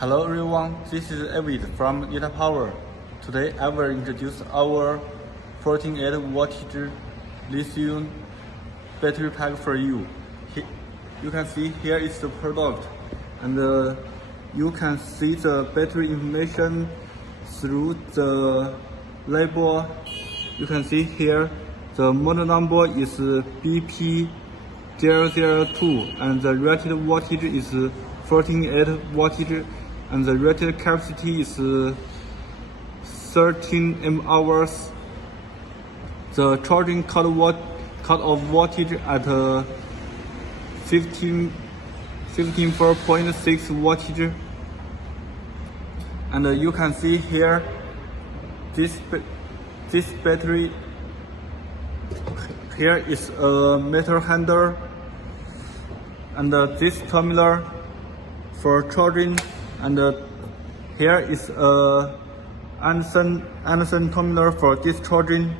Hello everyone, this is David from LiTech Power. Today I will introduce our 14.8 wattage lithium battery pack for you. You can see here is the product, and you can see the battery information through the label. You can see here the model number is BP002 and the rated wattage is 14.8 wattage, and the rated capacity is 13 mAh. The charging cut of wattage at 15.6 wattage, and you can see here this battery. Here is a metal handle, and this terminal for charging, and here is a Anderson terminal for discharging.